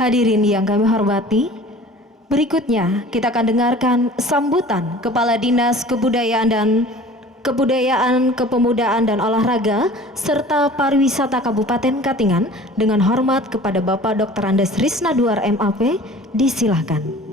Hadirin yang kami hormati, berikutnya kita akan dengarkan sambutan Kepala Dinas Kebudayaan, Kepemudaan dan Olahraga serta Pariwisata Kabupaten Katingan dengan hormat kepada Bapak Dr. Andes Risnaduar MAP, disilakan.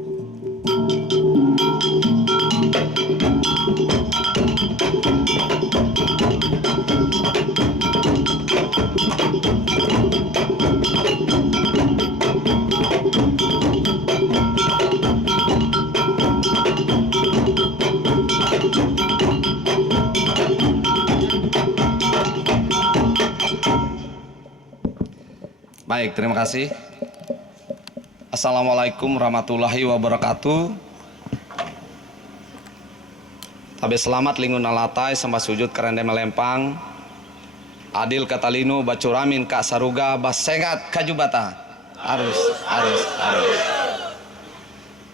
Baik, terima kasih. Assalamualaikum warahmatullahi wabarakatuh. Tabe selamat lingun alatai sembah sujud kerende melempang. Adil katalinu bacuramin kak saruga basengat kajubata. Harus.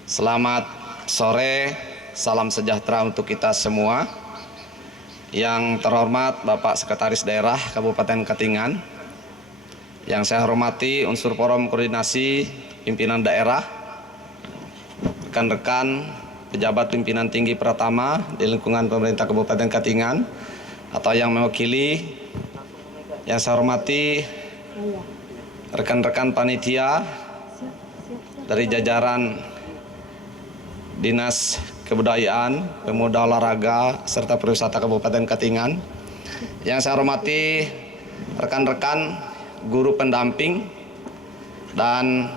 Selamat sore, salam sejahtera untuk kita semua. Yang terhormat Bapak Sekretaris Daerah Kabupaten Katingan, yang saya hormati unsur forum koordinasi pimpinan daerah, rekan-rekan pejabat pimpinan tinggi pertama di lingkungan pemerintah Kabupaten Katingan atau yang mewakili, yang saya hormati rekan-rekan panitia dari jajaran Dinas Kebudayaan, Pemuda Olahraga serta Pariwisata Kabupaten Katingan, yang saya hormati rekan-rekan guru pendamping dan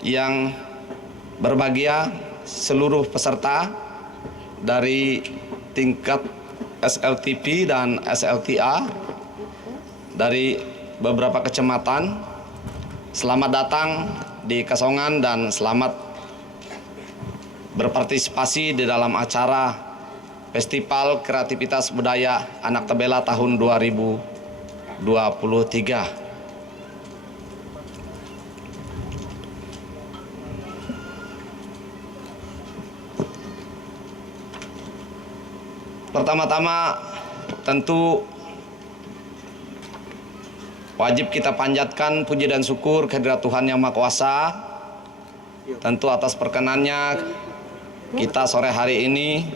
yang berbahagia seluruh peserta dari tingkat SLTP dan SLTA dari beberapa kecamatan. Selamat datang di Kasongan dan selamat berpartisipasi di dalam acara Festival Kreativitas Budaya Anak Tabela tahun 2023. Pertama-tama tentu wajib kita panjatkan puji dan syukur kehadirat Tuhan Yang Maha Kuasa. Tentu atas perkenannya kita sore hari ini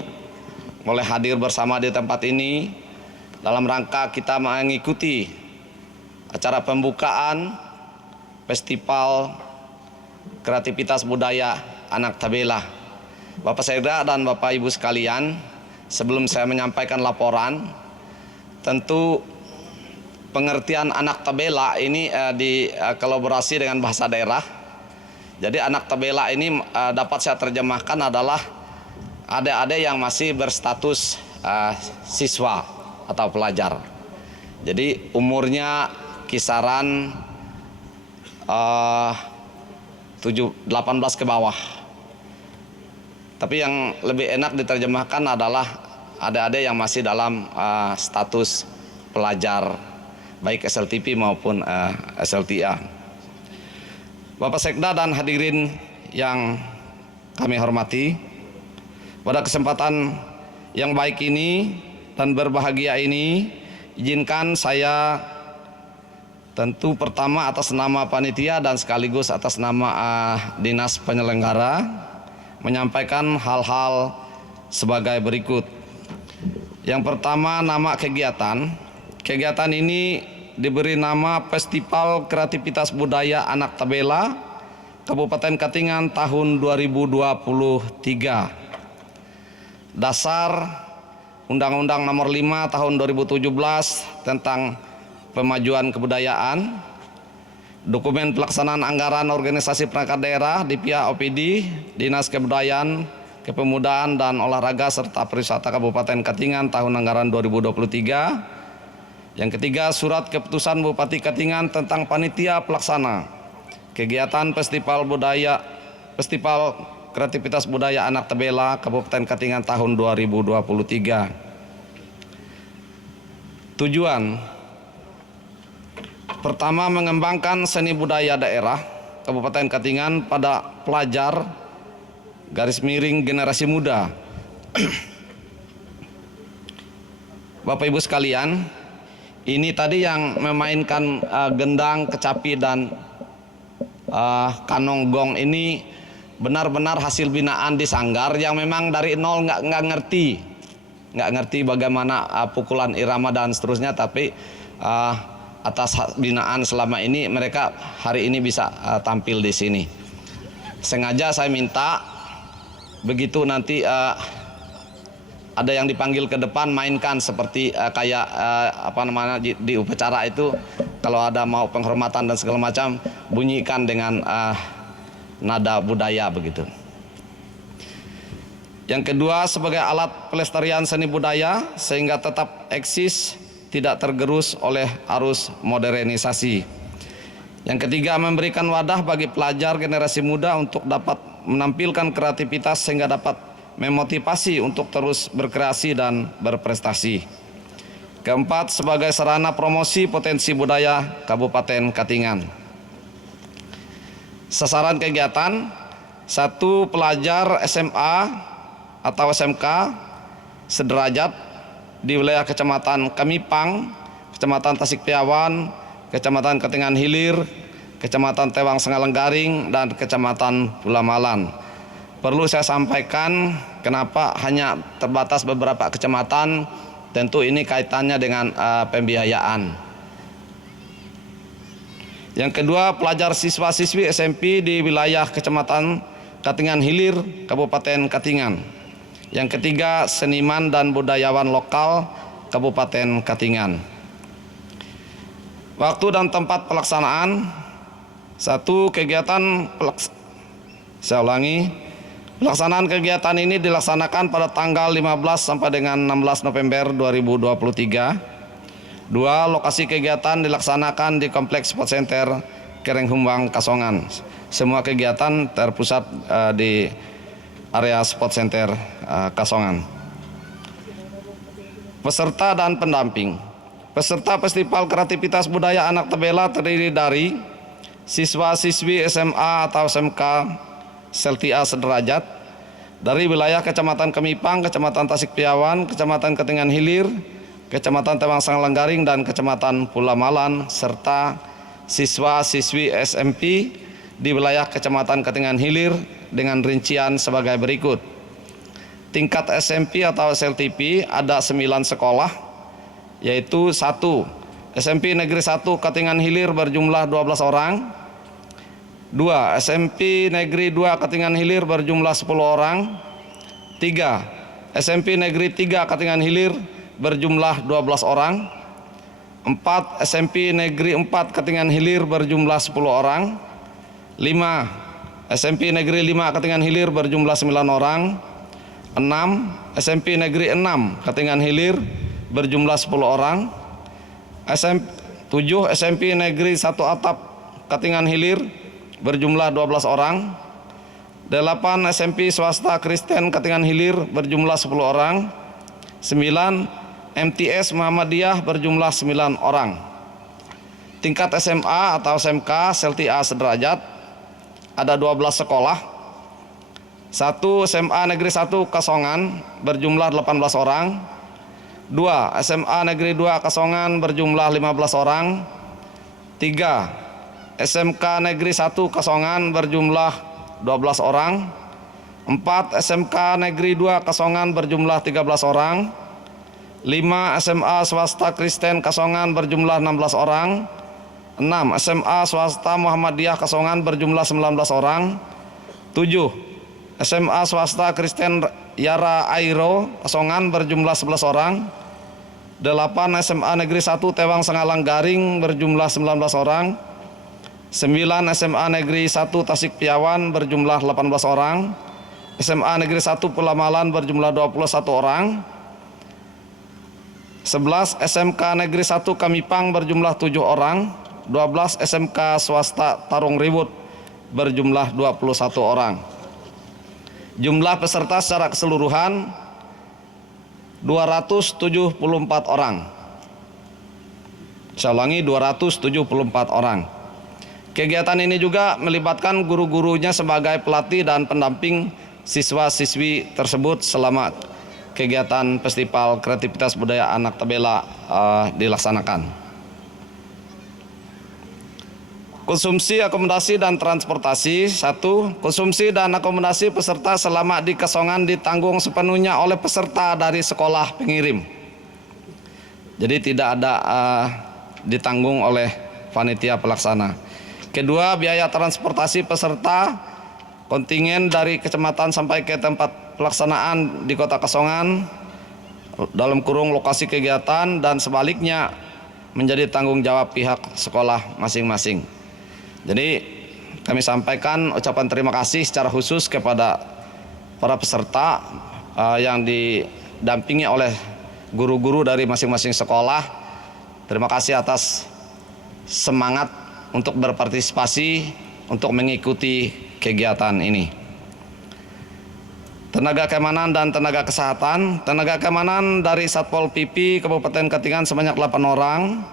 boleh hadir bersama di tempat ini dalam rangka kita mengikuti acara pembukaan Festival Kreativitas Budaya Anak Tabela. Bapak Sekda dan Bapak Ibu sekalian, sebelum saya menyampaikan laporan, tentu pengertian anak tabela ini di kolaborasi dengan bahasa daerah. Jadi anak tabela ini dapat saya terjemahkan adalah adik-adik yang masih berstatus siswa atau pelajar. Jadi umurnya kisaran 18 ke bawah. Tapi yang lebih enak diterjemahkan adalah adik-adik yang masih dalam status pelajar, baik SLTP maupun SLTA. Bapak Sekda dan hadirin yang kami hormati, pada kesempatan yang baik ini dan berbahagia ini, izinkan saya tentu pertama atas nama panitia dan sekaligus atas nama dinas penyelenggara menyampaikan hal-hal sebagai berikut. Yang pertama, nama kegiatan. Kegiatan ini diberi nama Festival Kreativitas Budaya Anak Tabela Kabupaten Katingan tahun 2023. Dasar Undang-Undang Nomor 5 tahun 2017 tentang pemajuan kebudayaan, dokumen pelaksanaan anggaran organisasi perangkat daerah di pihak OPD, Dinas Kebudayaan, Kepemudaan dan Olahraga serta Pariwisata Kabupaten Katingan tahun anggaran 2023. Yang ketiga, surat keputusan Bupati Katingan tentang panitia pelaksana kegiatan Festival Kreativitas Budaya Anak Tebela Kabupaten Katingan tahun 2023. Tujuan pertama, mengembangkan seni budaya daerah Kabupaten Katingan pada pelajar garis miring generasi muda. Bapak Ibu sekalian, ini tadi yang memainkan gendang, kecapi dan kanong gong ini benar-benar hasil binaan di Sanggar yang memang dari nol nggak ngerti bagaimana pukulan irama dan seterusnya, tapi atas binaan selama ini mereka hari ini bisa tampil di sini. Sengaja saya minta begitu nanti ada yang dipanggil ke depan, mainkan seperti kayak di upacara itu, kalau ada mau penghormatan dan segala macam, bunyikan dengan nada budaya begitu. Yang kedua, sebagai alat pelestarian seni budaya sehingga tetap eksis, tidak tergerus oleh arus modernisasi. Yang ketiga, memberikan wadah bagi pelajar generasi muda untuk dapat menampilkan kreativitas sehingga dapat memotivasi untuk terus berkreasi dan berprestasi. Keempat, sebagai sarana promosi potensi budaya Kabupaten Katingan. Sasaran kegiatan: 1. Pelajar SMA atau SMK sederajat di wilayah Kecamatan Kamipang, Kecamatan Tasikpiawan, Kecamatan Katingan Hilir, Kecamatan Tewang Sengalenggaring, dan Kecamatan Pulamalan. Perlu saya sampaikan kenapa hanya terbatas beberapa kecamatan, tentu ini kaitannya dengan pembiayaan. Yang kedua, pelajar siswa-siswi SMP di wilayah Kecamatan Katingan Hilir, Kabupaten Katingan. Yang ketiga, seniman dan budayawan lokal Kabupaten Katingan. Waktu dan tempat pelaksanaan: 1. Pelaksanaan kegiatan ini dilaksanakan pada tanggal 15 sampai dengan 16 November 2023. 2. Lokasi kegiatan dilaksanakan di Kompleks Sport Center Kerenghumbang, Kasongan. Semua kegiatan terpusat di area Sport Center Kasongan. Peserta dan pendamping. Peserta Festival Kreativitas Budaya Anak Tebela terdiri dari siswa-siswi SMA atau SMK Seltia sederajat dari wilayah Kecamatan Kamipang, Kecamatan Tasikpiawan, Kecamatan Katingan Hilir, Kecamatan Tewang Sengalenggaring, dan Kecamatan Pulamalan, serta siswa-siswi SMP di wilayah Kecamatan Katingan Hilir dengan rincian sebagai berikut. Tingkat SMP atau SLTP ada 9 sekolah, yaitu 1. SMP Negeri 1 Katingan Hilir berjumlah 12 orang. 2. SMP Negeri 2 Katingan Hilir berjumlah 10 orang. 3. SMP Negeri 3 Katingan Hilir berjumlah 12 orang. 4. SMP Negeri 4 Katingan Hilir berjumlah 10 orang. 5. SMP Negeri 5 Katingan Hilir berjumlah 9 orang. 6. SMP Negeri 6 Katingan Hilir berjumlah 10 orang. 7. SMP Negeri 1 Atap Katingan Hilir berjumlah 12 orang. 8. SMP Swasta Kristen Katingan Hilir berjumlah 10 orang. 9. MTS Muhammadiyah berjumlah 9 orang. Tingkat SMA atau SMK Seltia sederajat ada 12 sekolah. 1. SMA Negeri 1 Kasongan berjumlah 18 orang. 2. SMA Negeri 2 Kasongan berjumlah 15 orang. 3. SMK Negeri 1 Kasongan berjumlah 12 orang. 4. SMK Negeri 2 Kasongan berjumlah 13 orang. 5. SMA Swasta Kristen Kasongan berjumlah 16 orang. 6. SMA Swasta Muhammadiyah Kasongan berjumlah 19 orang. 7. SMA Swasta Kristen Yara Airo Kasongan berjumlah 11 orang. 8. SMA Negeri 1 Tewang Sengalenggaring berjumlah 19 orang. 9. SMA Negeri 1 Tasikpiawan berjumlah 18 orang. SMA Negeri 1 Pulamalan berjumlah 21 orang. 11. SMK Negeri 1 Kamipang berjumlah 7 orang. 12. SMK Swasta Tarung Ribut berjumlah 21 orang. Jumlah peserta secara keseluruhan 274 orang. Saya ulangi, 274 orang. Kegiatan ini juga melibatkan guru-gurunya sebagai pelatih dan pendamping siswa-siswi tersebut selama kegiatan Festival Kreativitas Budaya Anak Tabela dilaksanakan. Konsumsi, akomodasi, dan transportasi. 1. Konsumsi dan akomodasi peserta selama di Kesongan ditanggung sepenuhnya oleh peserta dari sekolah pengirim. Jadi tidak ada ditanggung oleh panitia pelaksana. Kedua, biaya transportasi peserta kontingen dari kecamatan sampai ke tempat pelaksanaan di Kota Kesongan dalam kurung lokasi kegiatan dan sebaliknya menjadi tanggung jawab pihak sekolah masing-masing. Jadi kami sampaikan ucapan terima kasih secara khusus kepada para peserta yang didampingi oleh guru-guru dari masing-masing sekolah. Terima kasih atas semangat untuk berpartisipasi untuk mengikuti kegiatan ini. Tenaga keamanan dan tenaga kesehatan. Tenaga keamanan dari Satpol PP Kabupaten Katingan sebanyak 8 orang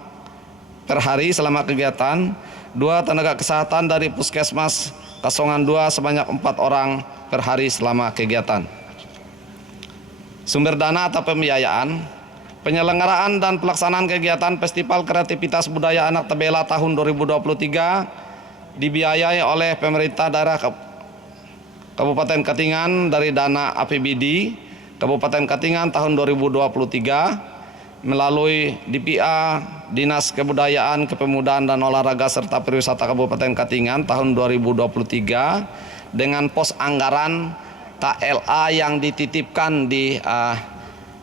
per hari selama kegiatan. 2 tenaga kesehatan dari Puskesmas Kasongan 2 sebanyak 4 orang per hari selama kegiatan. Sumber dana atau pembiayaan. Penyelenggaraan dan pelaksanaan kegiatan Festival Kreativitas Budaya Anak Tabela tahun 2023 dibiayai oleh pemerintah daerah Kabupaten Katingan dari dana APBD Kabupaten Katingan tahun 2023 melalui DPA Dinas Kebudayaan, Kepemudaan dan Olahraga serta Pariwisata Kabupaten Katingan tahun 2023 dengan pos anggaran KLA yang dititipkan di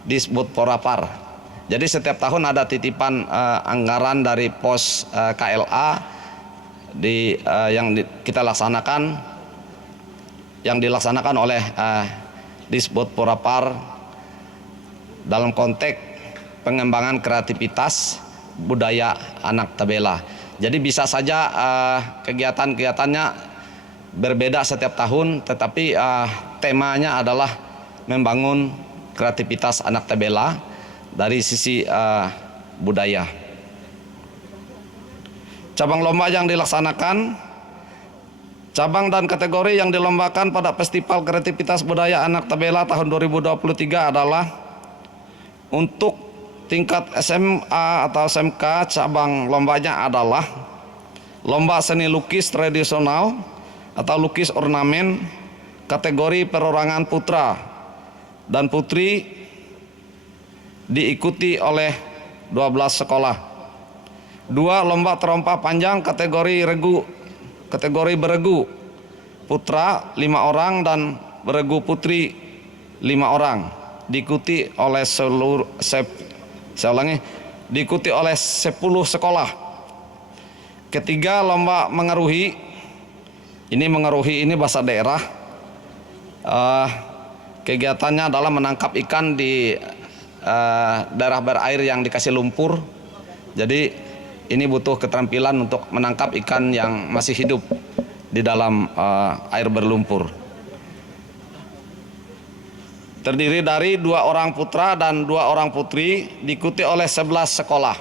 Disbud Porapar. Jadi setiap tahun ada titipan anggaran dari pos KLA kita laksanakan, yang dilaksanakan oleh Disbud Porapar dalam konteks pengembangan kreativitas budaya anak tabela. Jadi bisa saja kegiatan-kegiatannya berbeda setiap tahun, tetapi temanya adalah membangun kreativitas anak tabela dari sisi budaya. Cabang lomba yang dilaksanakan. Cabang dan kategori yang dilombakan pada Festival Kreativitas Budaya Anak Tabela tahun 2023 adalah untuk tingkat SMA atau SMK. Cabang lombanya adalah lomba seni lukis tradisional atau lukis ornamen kategori perorangan putra dan putri, diikuti oleh 12 sekolah. 2. Lomba terompa panjang kategori beregu putra 5 orang dan beregu putri 5 orang, diikuti oleh diikuti oleh 10 sekolah. Ketiga, lomba mengeruhi. Ini bahasa daerah. Kegiatannya adalah menangkap ikan di daerah berair yang dikasih lumpur. Jadi ini butuh keterampilan untuk menangkap ikan yang masih hidup di dalam air berlumpur. Terdiri dari 2 orang putra dan 2 orang putri, diikuti oleh 11 sekolah.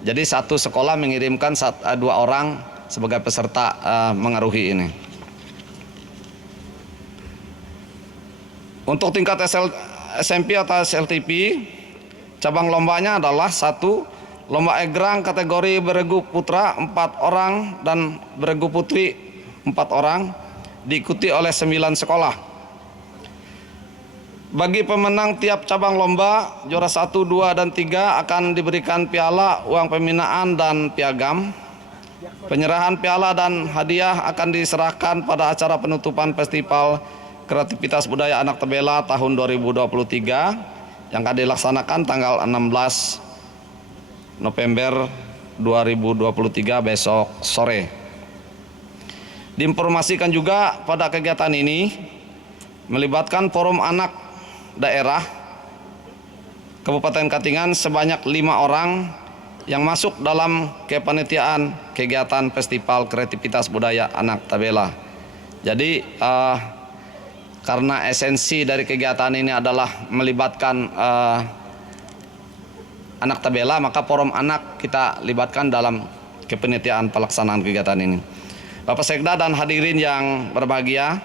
Jadi satu sekolah mengirimkan 2 orang sebagai peserta mengeruhi ini. Untuk tingkat SMP atau SLTP, cabang lombanya adalah 1. Lomba egrang kategori beregu putra 4 orang dan beregu putri 4 orang, diikuti oleh 9 sekolah. Bagi pemenang tiap cabang lomba, juara 1, 2, dan 3 akan diberikan piala, uang pembinaan, dan piagam. Penyerahan piala dan hadiah akan diserahkan pada acara penutupan Festival Kreativitas Budaya Anak Tabela tahun 2023 yang akan dilaksanakan tanggal 16 November 2023 besok sore. Diinformasikan juga pada kegiatan ini melibatkan forum anak daerah Kabupaten Katingan sebanyak 5 orang yang masuk dalam kepanitiaan kegiatan Festival Kreativitas Budaya Anak Tabela. Jadi karena esensi dari kegiatan ini adalah melibatkan anak tabela, maka forum anak kita libatkan dalam kepanitiaan pelaksanaan kegiatan ini. Bapak Sekda dan hadirin yang berbahagia,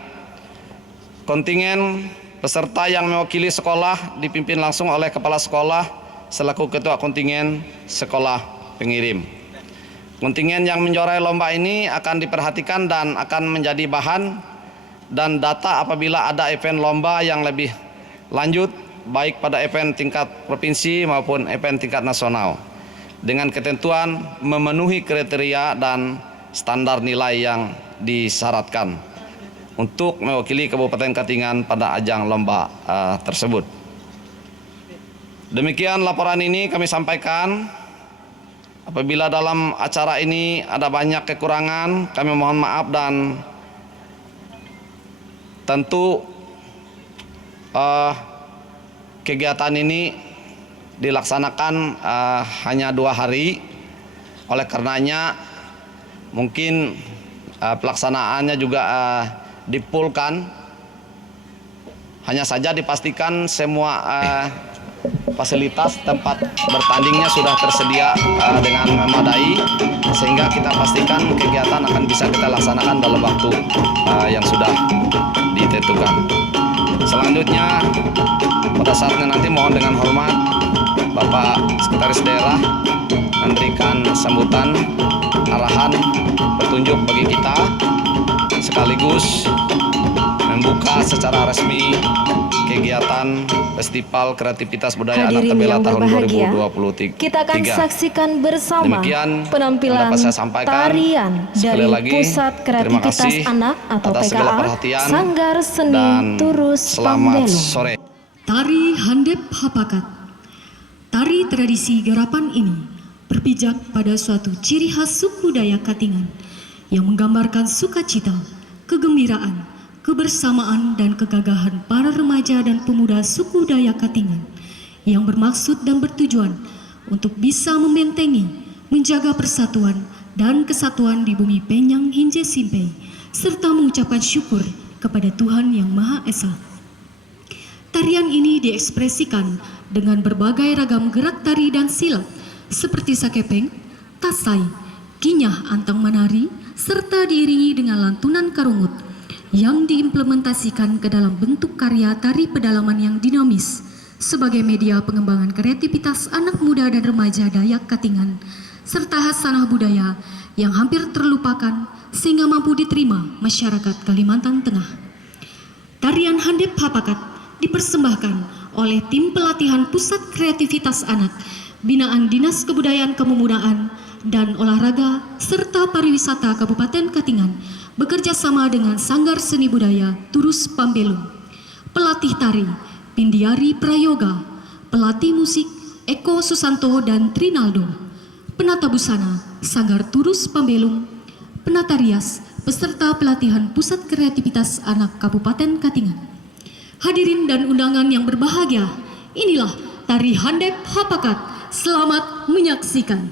kontingen peserta yang mewakili sekolah dipimpin langsung oleh kepala sekolah selaku ketua kontingen sekolah pengirim. Kontingen yang menjuarai lomba ini akan diperhatikan dan akan menjadi bahan dan data apabila ada event lomba yang lebih lanjut, baik pada event tingkat provinsi maupun event tingkat nasional, dengan ketentuan memenuhi kriteria dan standar nilai yang disyaratkan untuk mewakili Kabupaten Katingan pada ajang lomba tersebut. Demikian laporan ini kami sampaikan. Apabila dalam acara ini ada banyak kekurangan, kami mohon maaf dan tentu kegiatan ini dilaksanakan hanya 2 hari. Oleh karenanya mungkin pelaksanaannya juga dipulkan. Hanya saja dipastikan semua fasilitas tempat bertandingnya sudah tersedia dengan memadai, sehingga kita pastikan kegiatan akan bisa kita laksanakan dalam waktu yang sudah ditentukan. Selanjutnya pada saatnya nanti mohon dengan hormat Bapak Sekretaris Daerah memberikan sambutan, arahan, petunjuk bagi kita, sekaligus membuka secara resmi kegiatan Festival Kreativitas Budaya Anak Hadirin Tabela yang tahun berbahagia, 2023. kita akan saksikan bersama Demikian penampilan dapat saya sampaikan. tarian Sekali dari lagi, Pusat terima Kreativitas kasih Anak atau atas segala PKA perhatian Sanggar Seni dan Turus selamat Pambelu. sore. Tari Handep Hapakat. Tari tradisi garapan ini berpijak pada suatu ciri khas suku Dayak Katingan yang menggambarkan sukacita, kegembiraan, kebersamaan dan kegagahan para remaja dan pemuda suku Dayak Katingan yang bermaksud dan bertujuan untuk bisa membentengi, menjaga persatuan dan kesatuan di bumi Penyang Hinje Simpei serta mengucapkan syukur kepada Tuhan Yang Maha Esa. Tarian ini diekspresikan dengan berbagai ragam gerak tari dan silat seperti sakepeng, tasai, kinyah antang manari, serta diiringi dengan lantunan karungut yang diimplementasikan ke dalam bentuk karya tari pedalaman yang dinamis sebagai media pengembangan kreativitas anak muda dan remaja Dayak Katingan serta hasanah budaya yang hampir terlupakan sehingga mampu diterima masyarakat Kalimantan Tengah. Tarian Handep Hapakat dipersembahkan oleh tim pelatihan Pusat Kreativitas Anak, binaan Dinas Kebudayaan Kepemudaan dan Olahraga serta Pariwisata Kabupaten Katingan bekerja sama dengan Sanggar Seni Budaya Turus Pambelu. Pelatih tari Pindiari Prayoga, pelatih musik Eko Susanto dan Trinaldo, penata busana Sanggar Turus Pambelung, penata rias peserta pelatihan Pusat Kreativitas Anak Kabupaten Katingan. Hadirin dan undangan yang berbahagia, inilah tari Handep Hapakat. Selamat menyaksikan.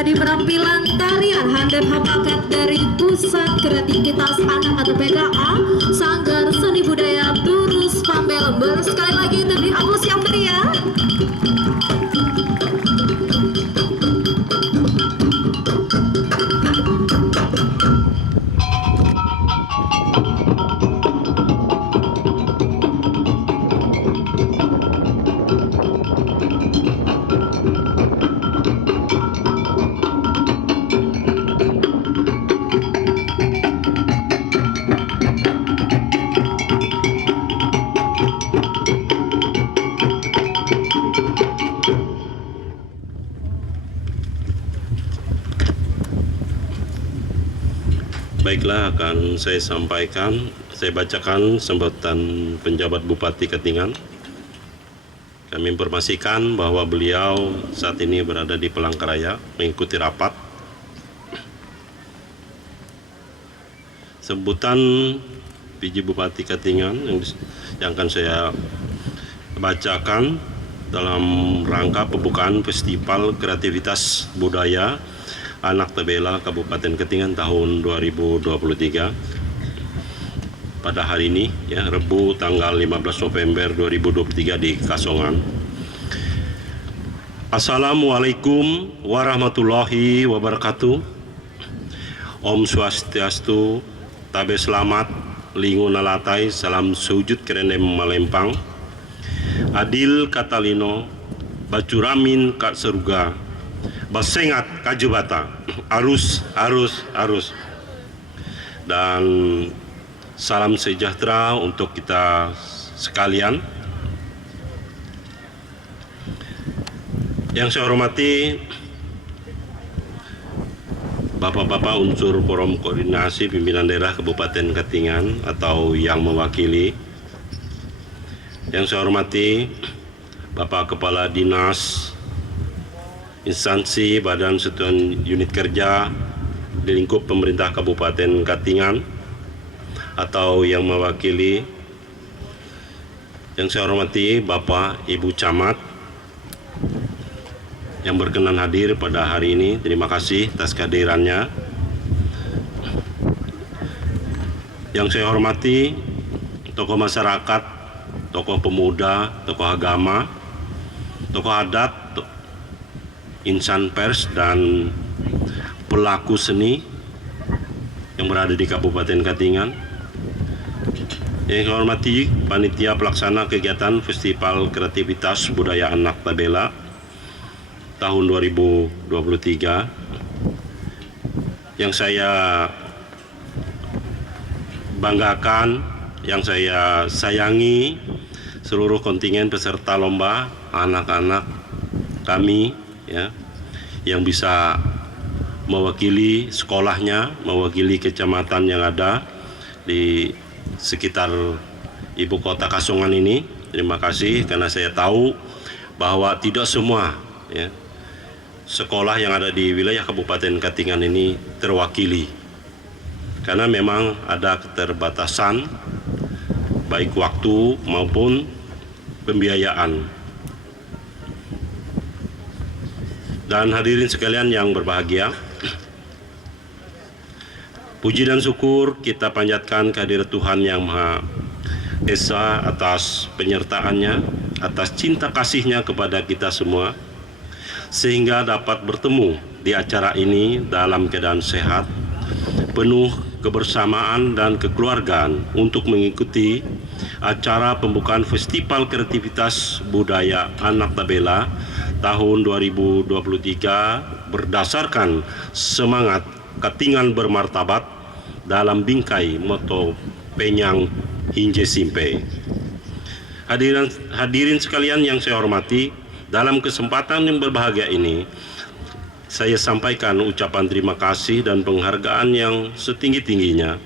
menjadi penampilan tarian handap hapakat dari Pusat Kreativitas Anak atau PKA Sanggar Seni Budaya Turus Pambelember. Sekali lagi tepuk aplaus yang meriah. Baiklah, akan saya bacakan sambutan penjabat Bupati Katingan. Kami informasikan bahwa beliau saat ini berada di Palangkaraya mengikuti rapat. Sambutan PJ Bupati Katingan yang akan saya bacakan dalam rangka pembukaan Festival Kreativitas Budaya Anak Tabela Kabupaten Katingan tahun 2023 pada hari ini, ya, Rebu tanggal 15 November 2023 di Kasongan. Assalamualaikum warahmatullahi wabarakatuh. Om Swastiastu, tabe selamat, lingu nalatai, salam sujud kerenem malempang. Adil Katalino, bacuramin kak seruga, basengat kajubata, arus. Dan salam sejahtera untuk kita sekalian. Yang saya hormati Bapak-bapak unsur Forum Koordinasi Pimpinan Daerah Kabupaten Katingan atau yang mewakili. Yang saya hormati Bapak Kepala Dinas, instansi, badan satuan unit kerja di lingkup pemerintah Kabupaten Katingan atau yang mewakili. Yang saya hormati Bapak Ibu Camat yang berkenan hadir pada hari ini, terima kasih atas kehadirannya. Yang saya hormati tokoh masyarakat, tokoh pemuda, tokoh agama, tokoh adat, insan pers dan pelaku seni yang berada di Kabupaten Katingan. Yang saya hormati panitia pelaksana kegiatan Festival Kreativitas Budaya Anak Tabela tahun 2023. Yang saya banggakan, yang saya sayangi seluruh kontingen peserta lomba, anak-anak kami, ya, yang bisa mewakili sekolahnya, mewakili kecamatan yang ada di sekitar ibu kota Kasongan ini. Terima kasih, karena saya tahu bahwa tidak semua, ya, sekolah yang ada di wilayah Kabupaten Katingan ini terwakili, karena memang ada keterbatasan baik waktu maupun pembiayaan. Dan hadirin sekalian yang berbahagia, puji dan syukur kita panjatkan kehadirat Tuhan Yang Maha Esa atas penyertaannya, atas cinta kasihnya kepada kita semua, sehingga dapat bertemu di acara ini dalam keadaan sehat, penuh kebersamaan dan kekeluargaan untuk mengikuti acara pembukaan Festival Kreativitas Budaya Anak Tabela tahun 2023 berdasarkan semangat Katingan bermartabat dalam bingkai moto Penyang Hinje Simpe. Hadirin sekalian yang saya hormati, dalam kesempatan yang berbahagia ini, saya sampaikan ucapan terima kasih dan penghargaan yang setinggi-tingginya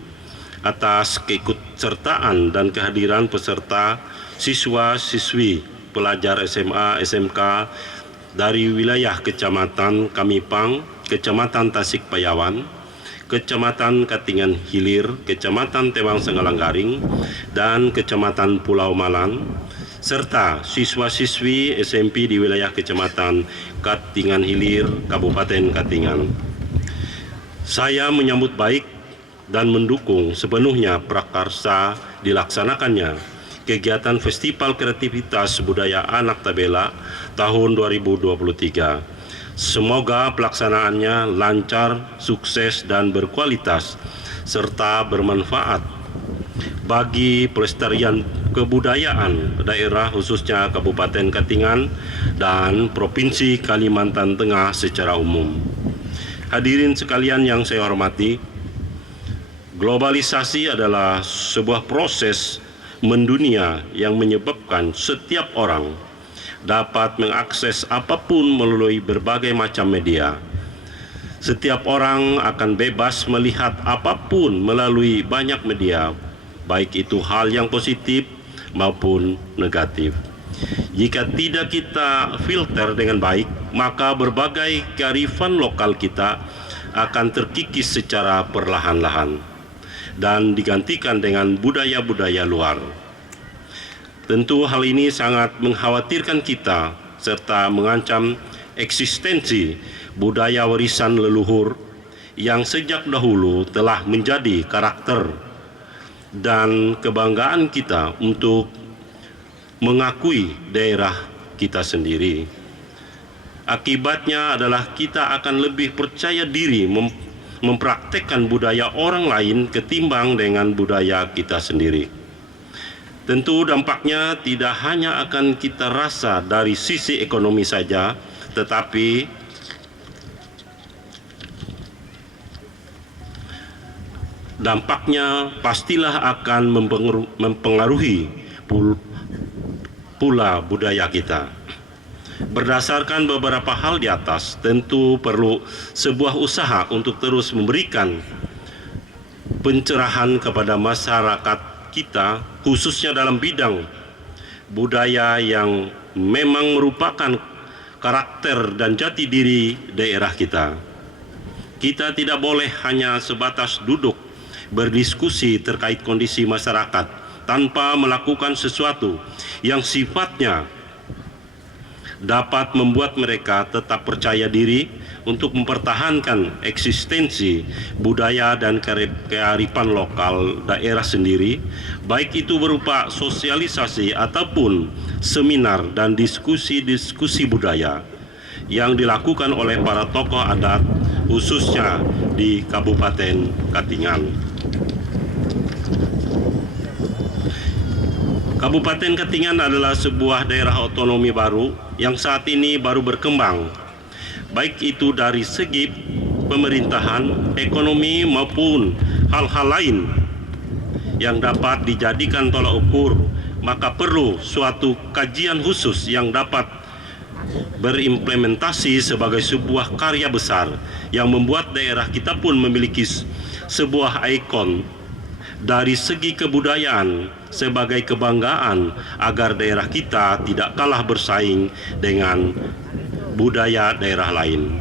atas keikutsertaan dan kehadiran peserta siswa-siswi pelajar SMA, SMK dari wilayah Kecamatan Kamipang, Kecamatan Tasikpayawan, Kecamatan Katingan Hilir, Kecamatan Tewang Senggalanggaring, dan Kecamatan Pulau Malan, serta siswa-siswi SMP di wilayah Kecamatan Katingan Hilir, Kabupaten Katingan. Saya menyambut baik dan mendukung sepenuhnya prakarsa dilaksanakannya kegiatan Festival Kreativitas Budaya Anak Tabela tahun 2023. Semoga pelaksanaannya lancar, sukses, dan berkualitas, serta bermanfaat bagi pelestarian kebudayaan daerah khususnya Kabupaten Katingan dan Provinsi Kalimantan Tengah secara umum. Hadirin sekalian yang saya hormati, globalisasi adalah sebuah proses mendunia yang menyebabkan setiap orang dapat mengakses apapun melalui berbagai macam media. Setiap orang akan bebas melihat apapun melalui banyak media, baik itu hal yang positif maupun negatif. Jika tidak kita filter dengan baik, maka berbagai kearifan lokal kita akan terkikis secara perlahan-lahan dan digantikan dengan budaya-budaya luar. Tentu hal ini sangat mengkhawatirkan kita serta mengancam eksistensi budaya warisan leluhur yang sejak dahulu telah menjadi karakter dan kebanggaan kita untuk mengakui daerah kita sendiri. Akibatnya adalah kita akan lebih percaya diri mempraktekkan budaya orang lain ketimbang dengan budaya kita sendiri. Tentu dampaknya tidak hanya akan kita rasa dari sisi ekonomi saja, tetapi dampaknya pastilah akan mempengaruhi pula budaya kita. Berdasarkan beberapa hal di atas, tentu perlu sebuah usaha untuk terus memberikan pencerahan kepada masyarakat kita, khususnya dalam bidang budaya yang memang merupakan karakter dan jati diri daerah kita. Kita tidak boleh hanya sebatas duduk berdiskusi terkait kondisi masyarakat tanpa melakukan sesuatu yang sifatnya dapat membuat mereka tetap percaya diri untuk mempertahankan eksistensi budaya dan kearifan lokal daerah sendiri, baik itu berupa sosialisasi ataupun seminar dan diskusi-diskusi budaya yang dilakukan oleh para tokoh adat khususnya di Kabupaten Katingan. Kabupaten Katingan adalah sebuah daerah otonomi baru yang saat ini baru berkembang, baik itu dari segi pemerintahan, ekonomi maupun hal-hal lain yang dapat dijadikan tolak ukur. Maka perlu suatu kajian khusus yang dapat berimplementasi sebagai sebuah karya besar yang membuat daerah kita pun memiliki sebuah ikon dari segi kebudayaan sebagai kebanggaan agar daerah kita tidak kalah bersaing dengan budaya daerah lain.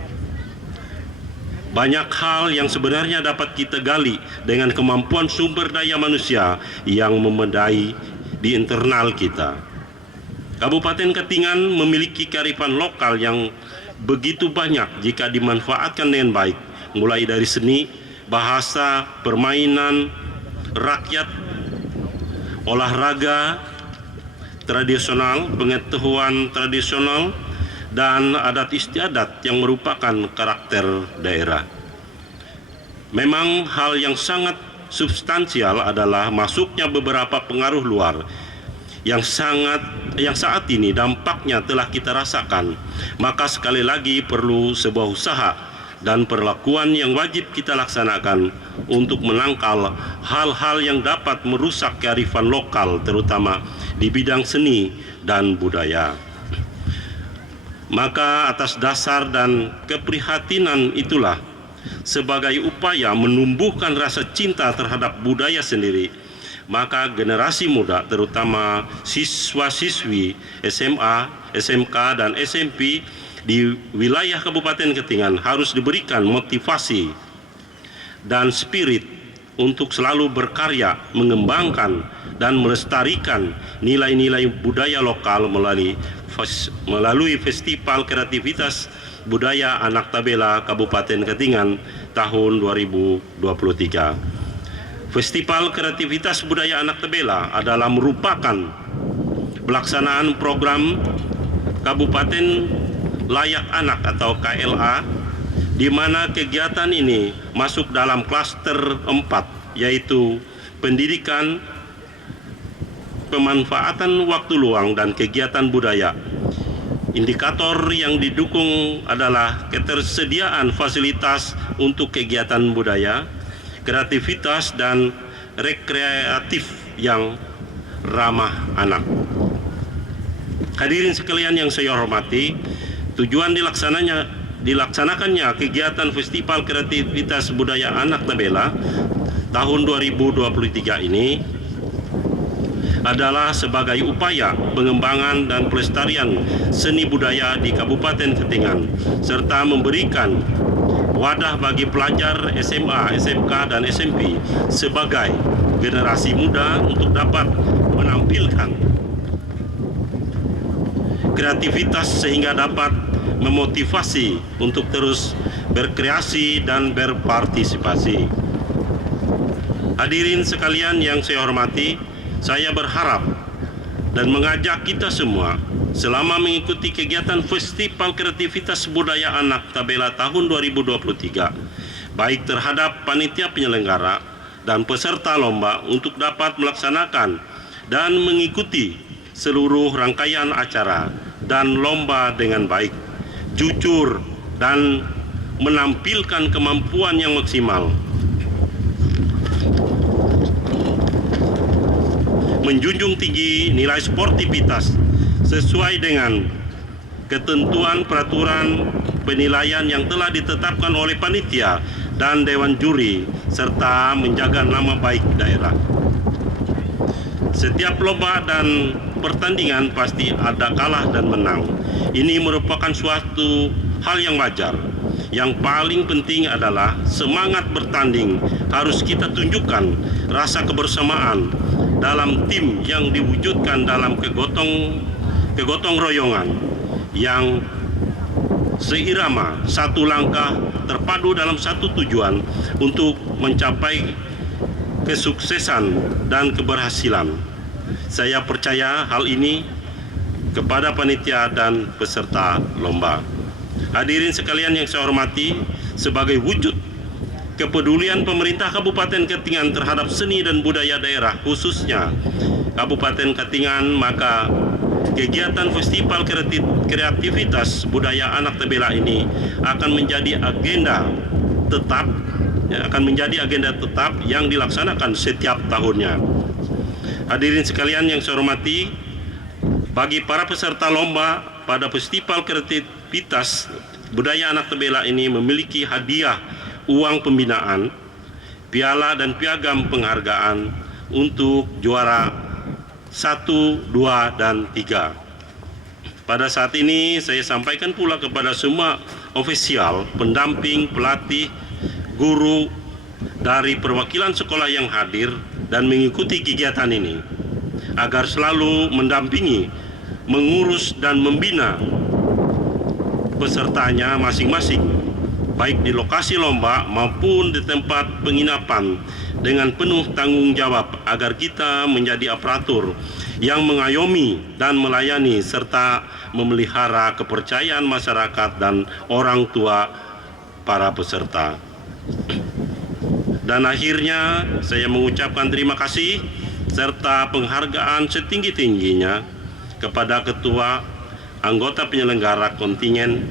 Banyak hal yang sebenarnya dapat kita gali dengan kemampuan sumber daya manusia yang memadai di internal kita. Kabupaten Katingan memiliki kearifan lokal yang begitu banyak jika dimanfaatkan dengan baik, mulai dari seni, bahasa, permainan rakyat, olahraga tradisional, pengetahuan tradisional, dan adat istiadat yang merupakan karakter daerah. Memang hal yang sangat substansial adalah masuknya beberapa pengaruh luar yang saat ini dampaknya telah kita rasakan. Maka sekali lagi perlu sebuah usaha dan perlakuan yang wajib kita laksanakan untuk menangkal hal-hal yang dapat merusak kearifan lokal, terutama di bidang seni dan budaya. Maka atas dasar dan keprihatinan itulah, sebagai upaya menumbuhkan rasa cinta terhadap budaya sendiri, maka generasi muda, terutama siswa-siswi SMA, SMK, dan SMP di wilayah Kabupaten Katingan harus diberikan motivasi dan spirit untuk selalu berkarya mengembangkan dan melestarikan nilai-nilai budaya lokal melalui Festival Kreativitas Budaya Anak Tabela Kabupaten Katingan tahun 2023. Festival Kreativitas Budaya Anak Tabela adalah merupakan pelaksanaan program Kabupaten Layak Anak atau KLA, di mana kegiatan ini masuk dalam klaster 4, yaitu pendidikan, pemanfaatan waktu luang, dan kegiatan budaya. Indikator yang didukung adalah ketersediaan fasilitas untuk kegiatan budaya, kreativitas, dan rekreatif yang ramah anak. Hadirin sekalian yang saya hormati, tujuan dilaksanakannya kegiatan Festival Kreativitas Budaya Anak Tabela tahun 2023 ini adalah sebagai upaya pengembangan dan pelestarian seni budaya di Kabupaten Katingan, serta memberikan wadah bagi pelajar SMA, SMK, dan SMP sebagai generasi muda untuk dapat menampilkan kreativitas sehingga dapat memotivasi untuk terus berkreasi dan berpartisipasi. Hadirin sekalian yang saya hormati, saya berharap dan mengajak kita semua selama mengikuti kegiatan Festival Kreativitas Budaya Anak Tabela tahun 2023, baik terhadap panitia penyelenggara dan peserta lomba, untuk dapat melaksanakan dan mengikuti seluruh rangkaian acara dan lomba dengan baik, jujur, dan menampilkan kemampuan yang maksimal, menjunjung tinggi nilai sportivitas sesuai dengan ketentuan peraturan penilaian yang telah ditetapkan oleh panitia dan dewan juri, serta menjaga nama baik daerah. Setiap lomba dan pertandingan pasti ada kalah dan menang. Ini merupakan suatu hal yang wajar. Yang paling penting adalah semangat bertanding harus kita tunjukkan, rasa kebersamaan dalam tim yang diwujudkan dalam kegotong royongan yang seirama, satu langkah, terpadu dalam satu tujuan untuk mencapai kesuksesan dan keberhasilan. Saya percaya hal ini kepada panitia dan peserta lomba. Hadirin sekalian yang saya hormati, sebagai wujud kepedulian pemerintah Kabupaten Katingan terhadap seni dan budaya daerah, khususnya Kabupaten Katingan, maka kegiatan Festival Kreativitas Budaya Anak Tabela ini akan menjadi agenda tetap yang dilaksanakan setiap tahunnya. Hadirin sekalian yang saya hormati, bagi para peserta lomba pada Festival Kreativitas Budaya Anak Tabela ini memiliki hadiah uang pembinaan, piala, dan piagam penghargaan untuk juara 1, 2, dan 3. Pada saat ini saya sampaikan pula kepada semua ofisial, pendamping, pelatih, guru dari perwakilan sekolah yang hadir dan mengikuti kegiatan ini, agar selalu mendampingi, mengurus, dan membina pesertanya masing-masing, baik di lokasi lomba maupun di tempat penginapan, dengan penuh tanggung jawab agar kita menjadi aparatur yang mengayomi dan melayani serta memelihara kepercayaan masyarakat dan orang tua para peserta. Dan akhirnya saya mengucapkan terima kasih serta penghargaan setinggi-tingginya kepada ketua anggota penyelenggara kontingen,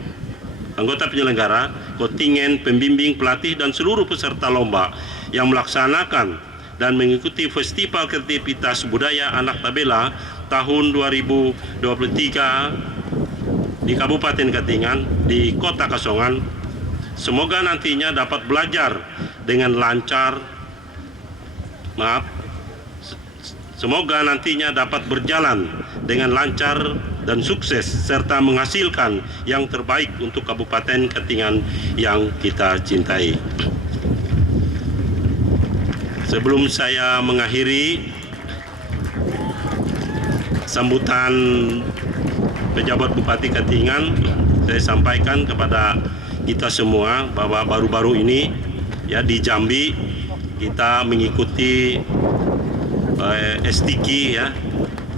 pembimbing, pelatih, dan seluruh peserta lomba yang melaksanakan dan mengikuti Festival Kreativitas Budaya Anak Tabela tahun 2023 di Kabupaten Katingan, di Kota Kasongan. Semoga nantinya dapat belajar dengan lancar, semoga nantinya dapat berjalan dengan lancar dan sukses, serta menghasilkan yang terbaik untuk Kabupaten Katingan yang kita cintai. Sebelum saya mengakhiri sambutan pejabat Bupati Katingan, saya sampaikan kepada kita semua bahwa baru-baru ini ya di Jambi kita mengikuti STQ ya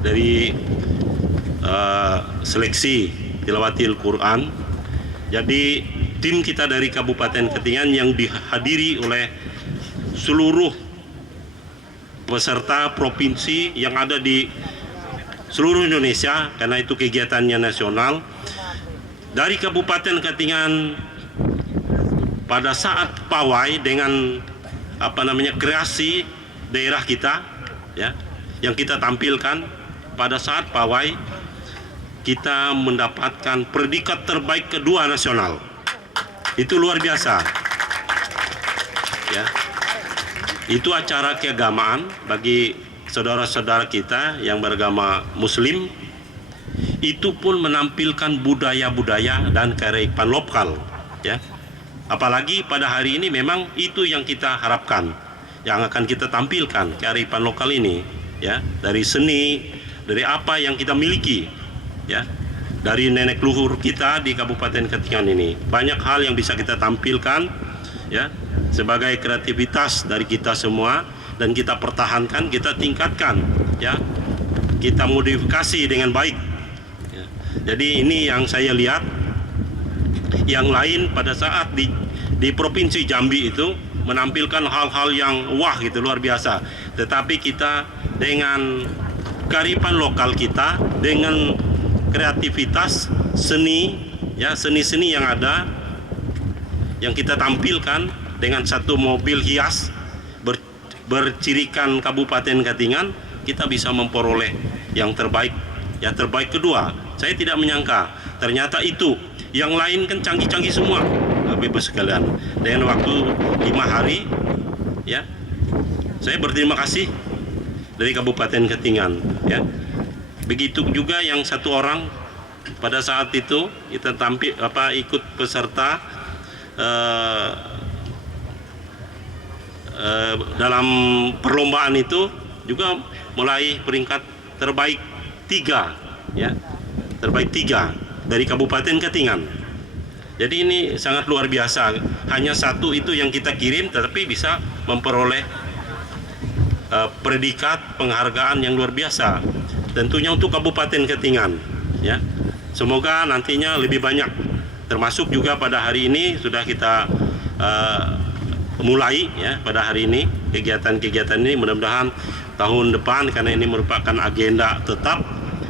dari seleksi tilawatil Quran. Jadi tim kita dari Kabupaten Katingan yang dihadiri oleh seluruh peserta provinsi yang ada di seluruh Indonesia, karena itu kegiatannya nasional. Dari Kabupaten Katingan pada saat pawai dengan kreasi daerah kita ya yang kita tampilkan pada saat pawai, kita mendapatkan predikat terbaik kedua nasional. Itu luar biasa ya. Itu acara keagamaan bagi saudara-saudara kita yang beragama Muslim. Itu pun menampilkan budaya-budaya dan kearifan lokal ya. Apalagi pada hari ini memang itu yang kita harapkan, yang akan kita tampilkan kearifan lokal ini ya, dari seni, dari apa yang kita miliki ya, dari nenek luhur kita di Kabupaten Katingan ini. Banyak hal yang bisa kita tampilkan ya, sebagai kreativitas dari kita semua, dan kita pertahankan, kita tingkatkan ya, kita modifikasi dengan baik ya. Jadi ini yang saya lihat. Yang lain pada saat di Provinsi Jambi itu menampilkan hal-hal yang wah gitu, luar biasa. Tetapi kita dengan kearifan lokal kita, dengan kreativitas seni ya, seni-seni yang ada yang kita tampilkan dengan satu mobil hias bercirikan Kabupaten Katingan, kita bisa memperoleh yang terbaik, yang terbaik kedua. Saya tidak menyangka ternyata itu. Yang lain kan canggih-canggih semua, Bapak Ibu sekalian. Dengan waktu 5 hari ya, saya berterima kasih dari Kabupaten Katingan ya. Begitu juga yang satu orang pada saat itu kita tampil ikut peserta dalam perlombaan itu juga mulai peringkat terbaik 3 ya, terbaik 3 dari Kabupaten Katingan. Jadi ini sangat luar biasa. Hanya satu itu yang kita kirim, tetapi bisa memperoleh predikat penghargaan yang luar biasa. Tentunya untuk Kabupaten Katingan ya. Semoga nantinya lebih banyak. Termasuk juga pada hari ini sudah kita mulai ya, pada hari ini kegiatan-kegiatan ini. Mudah-mudahan tahun depan, karena ini merupakan agenda tetap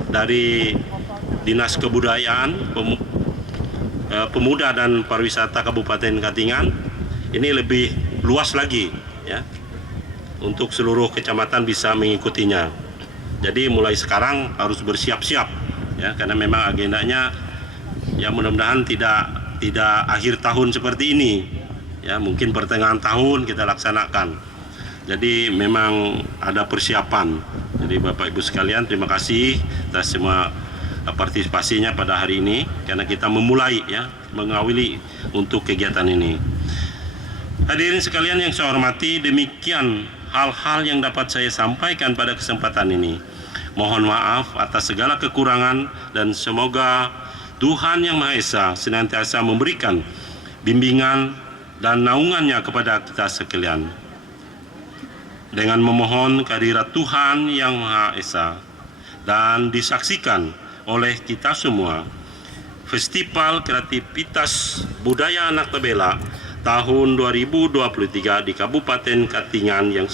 dari Dinas Kebudayaan, Pemuda dan Pariwisata Kabupaten Katingan, ini lebih luas lagi ya, untuk seluruh kecamatan bisa mengikutinya. Jadi mulai sekarang harus bersiap-siap ya, karena memang agendanya ya mudah-mudahan tidak akhir tahun seperti ini ya, mungkin pertengahan tahun kita laksanakan. Jadi memang ada persiapan. Jadi Bapak Ibu sekalian, terima kasih atas semua partisipasinya pada hari ini, karena kita memulai ya, mengawali untuk kegiatan ini. Hadirin sekalian yang saya hormati, demikian hal-hal yang dapat saya sampaikan pada kesempatan ini. Mohon maaf atas segala kekurangan, dan semoga Tuhan Yang Maha Esa senantiasa memberikan bimbingan dan naungannya kepada kita sekalian. Dengan memohon kehadirat Tuhan Yang Maha Esa dan disaksikan oleh kita semua, Festival Kreativitas Budaya Anak Tabela tahun 2023 di Kabupaten Katingan yang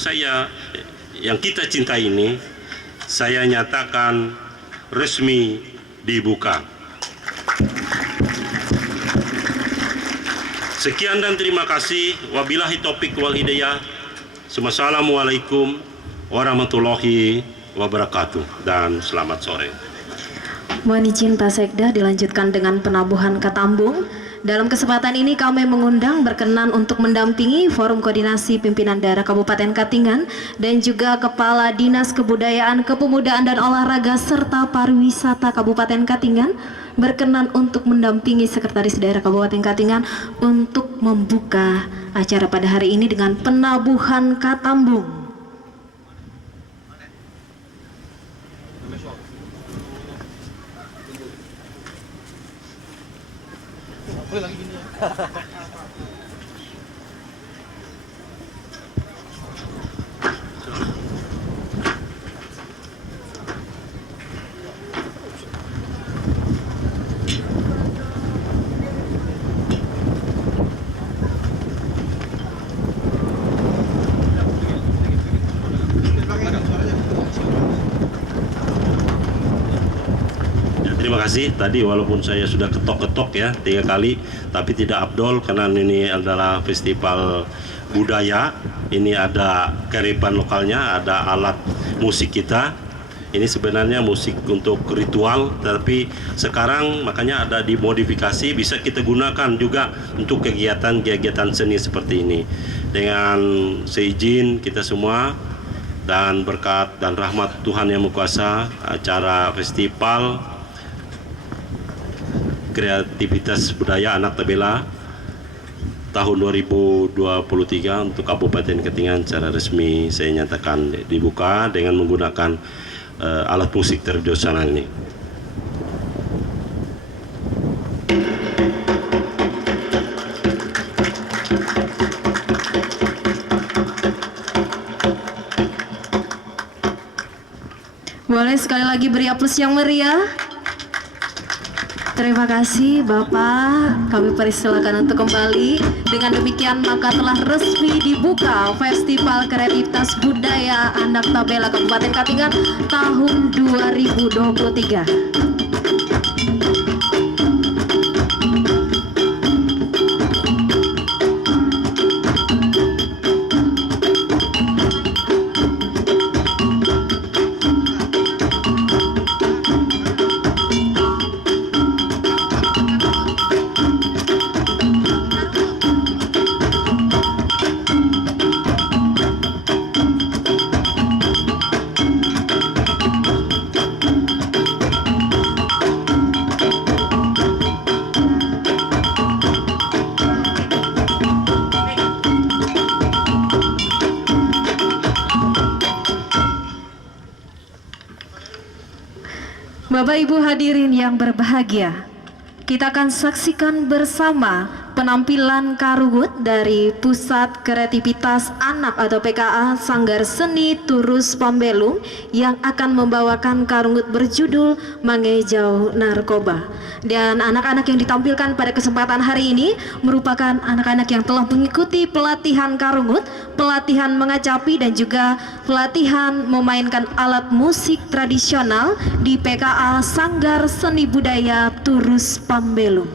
kita cintai ini, saya nyatakan resmi dibuka. Sekian dan terima kasih. Wabillahi taufik wal hidayah. Wassalamualaikum warahmatullahi wabarakatuh, dan selamat sore. Mohon izin Pak Sekda dilanjutkan dengan penabuhan Katambung. Dalam kesempatan ini kami mengundang berkenan untuk mendampingi Forum Koordinasi Pimpinan Daerah Kabupaten Katingan dan juga Kepala Dinas Kebudayaan, Kepemudaan dan Olahraga serta Pariwisata Kabupaten Katingan berkenan untuk mendampingi Sekretaris Daerah Kabupaten Katingan untuk membuka acara pada hari ini dengan penabuhan Katambung. Terima kasih. Tadi walaupun saya sudah ketok-ketok ya 3 kali, tapi tidak abdol karena ini adalah festival budaya. Ini ada kearifan lokalnya, ada alat musik kita. Ini sebenarnya musik untuk ritual, tapi sekarang makanya ada dimodifikasi, bisa kita gunakan juga untuk kegiatan-kegiatan seni seperti ini. Dengan seizin kita semua dan berkat dan rahmat Tuhan Yang Maha Kuasa, acara festival kreativitas budaya anak tabela tahun 2023 untuk Kabupaten Katingan secara resmi saya nyatakan dibuka dengan menggunakan alat musik tradisional ini. Boleh sekali lagi beri aplaus yang meriah. Terima kasih Bapak, kami persilakan untuk kembali. Dengan demikian maka telah resmi dibuka Festival Kreativitas Budaya Anak Tabela Kabupaten Katingan tahun 2023. Bapak Ibu hadirin yang berbahagia, kita akan saksikan bersama penampilan karungut dari Pusat Kreativitas Anak atau PKA Sanggar Seni Turus Pambelum yang akan membawakan karungut berjudul Mangejau Narkoba. Dan anak-anak yang ditampilkan pada kesempatan hari ini merupakan anak-anak yang telah mengikuti pelatihan karungut, pelatihan mengacapi dan juga pelatihan memainkan alat musik tradisional di PKA Sanggar Seni Budaya Turus Pambelum.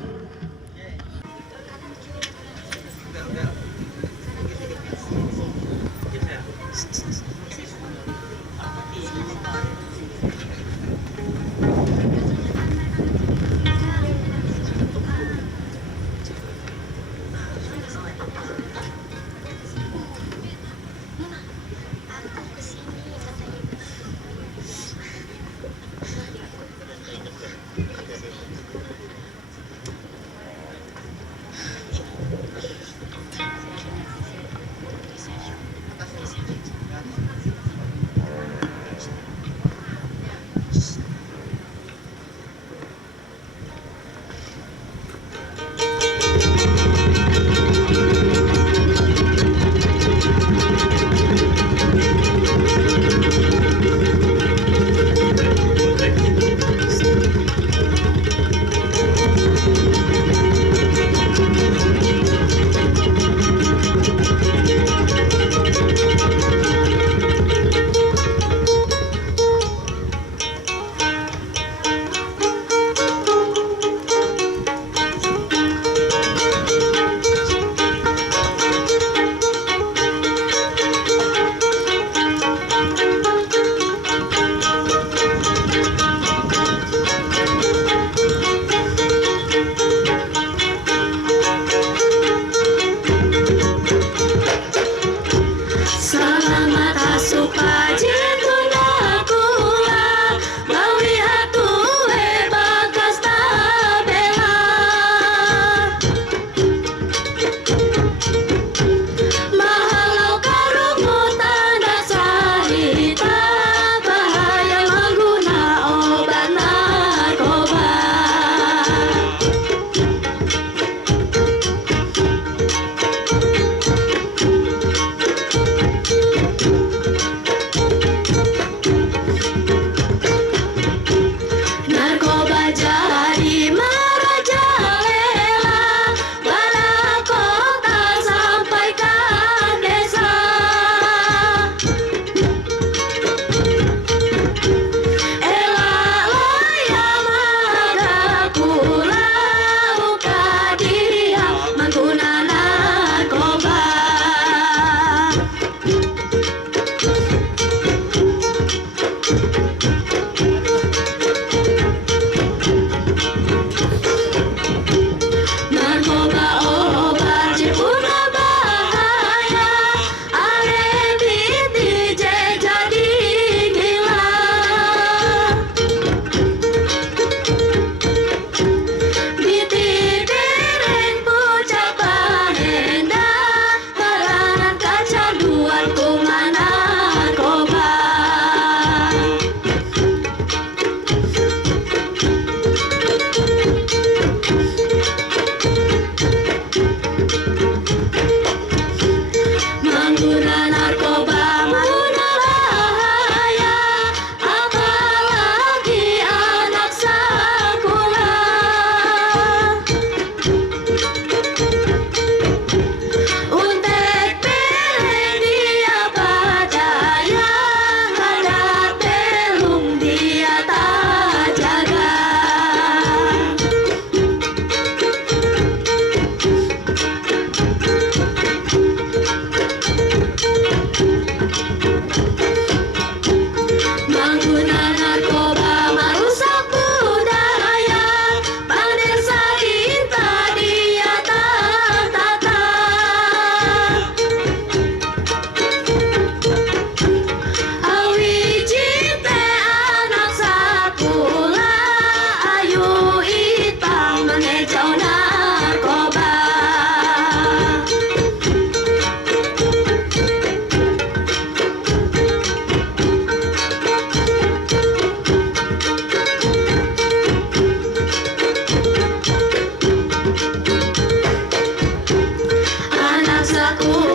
aku